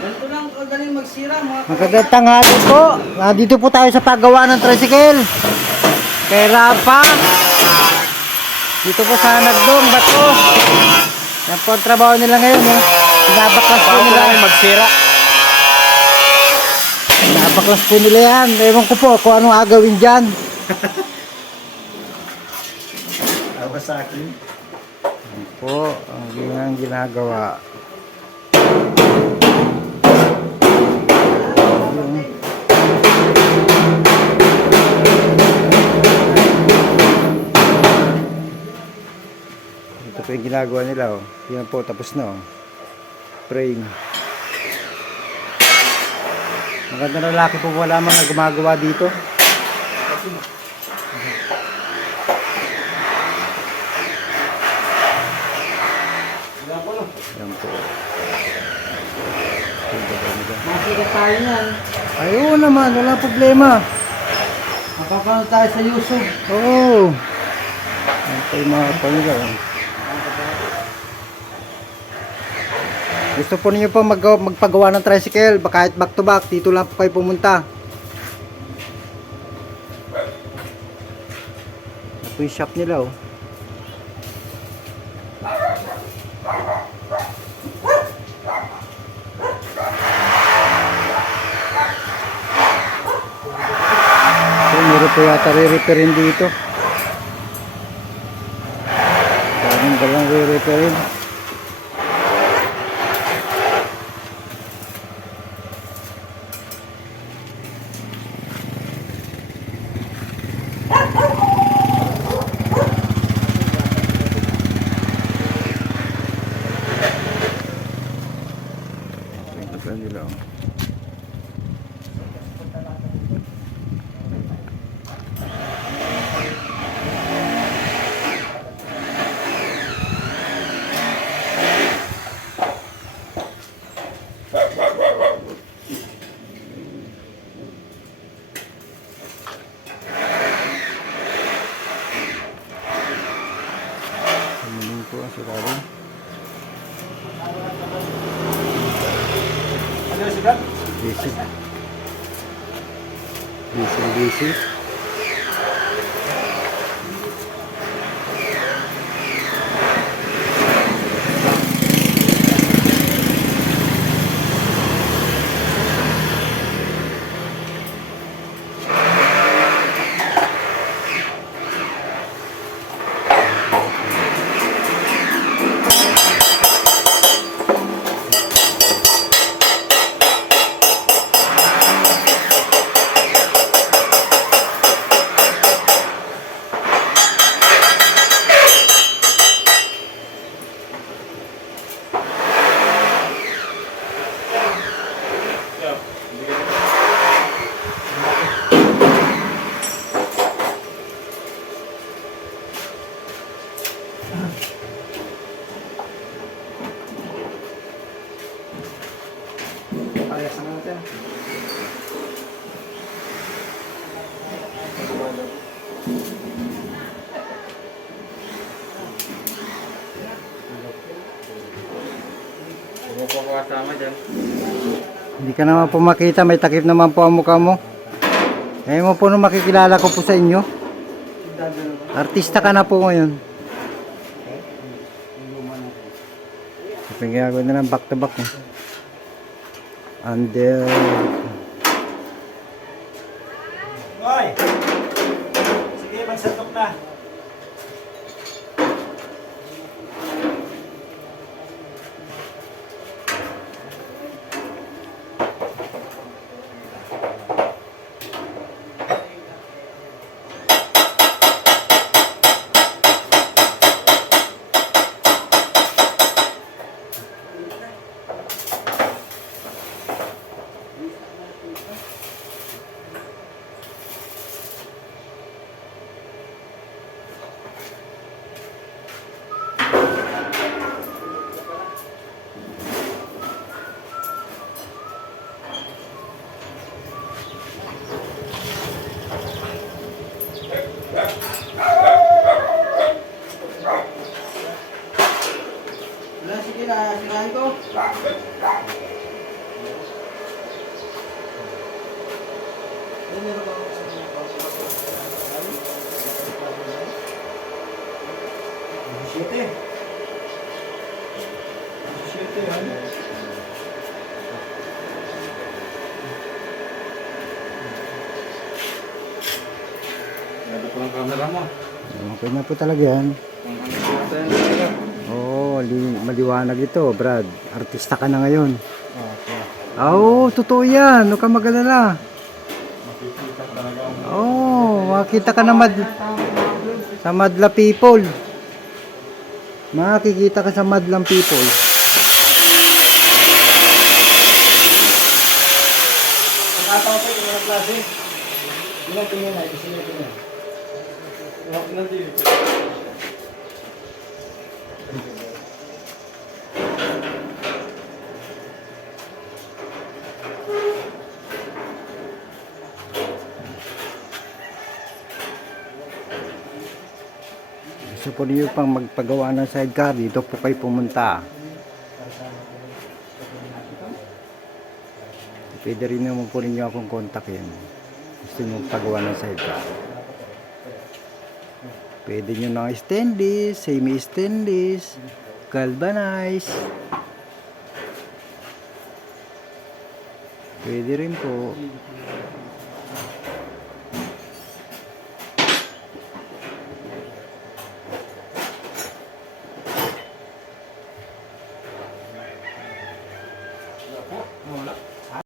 Ganito lang kagaling magsira mga Magandang tanghali po. Dito po tayo sa paggawa ng tricycle. Kay Rafa. Dito po sa Nagdong, Bato. Yan po ang trabaho nila ngayon. Pinabaklas po nila. magsira. Pinabaklas po nila yan. Ewan ko po kung anong agawin dyan. Awa sa akin. Yan po ang ginagawa. Ito po yung ginagawa nila, oh. Yan po, tapos na, oh. Frame. Maganda na lalaki po wala mga gumagawa dito. Yan po. Makikita tayo yan. Ayun naman, wala problema. Mapapanood tayo sa YouTube. Oo. Yan po yung mga panilaw. Gusto po ninyo po magpagawa ng tricycle, kahit back to back, dito lang po kayo pumunta. Ito yung shop nila, oh. So, meron po yata re-repairin dito. Daming dalang re-repairin. Ito nila, oh. Ano po ang sirabi? Ano sila? Busy. Busy. Ayos na natin. Huwag po ako kasama dyan. Hindi ka naman po makita, may takip naman po ang mukha mo. Eh mo po nung makikilala ko po sa inyo. Artista ka na po ngayon. Ito yung ginagawa na lang back to back, eh. And Hoy! Sige, magsatok na. Siyete. Siyete yan. Ganda po ang camera mo. Okay na po talaga yan. Oo, maliwanag ito, Brad. Artista ka na ngayon. Okay. Oo, totoo yan. Huwag ka mag-alala. Makikita talaga ang Oo, makita ka na sa Madla People. Makikita ka sa Madlang People. nakatawa ko yung mga klase. Ilang tingin na, gusto niya tingin. Ilang tingin. Gusto po niyo pang magpagawa ng sidecar, dito po kayo pumunta. Pwede rin naman po ninyo akong kontakin. Gusto niyo pagawa ng sidecar. Pwede nyo ng stainless, semi-stainless, galvanized. Pwede rin po.